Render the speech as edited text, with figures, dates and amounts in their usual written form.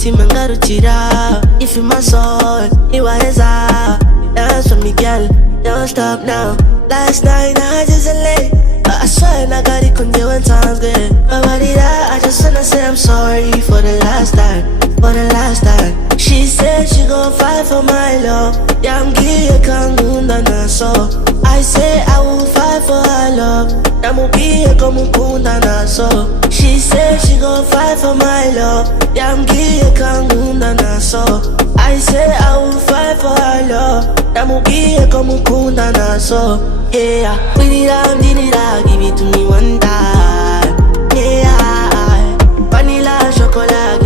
mutima ngarukira. If you my soul, iwaheza. Dance for me, girl, don't stop now. Last night I just late, but I swear I got it on you when time's good. But what did I just wanna say I'm sorry for the last time, for the last time. She said she gon' fight for my love. Yeah, I'm getting kangunda na so. I say I will fight for her love. Namugie komukunda na so. She said she gon' fight for my love. Yeah, I'm getting kangunda na so. I say I will fight for her love. Namugie komukunda na so. Yeah, give it to me one time. Yeah, vanilla chocolate.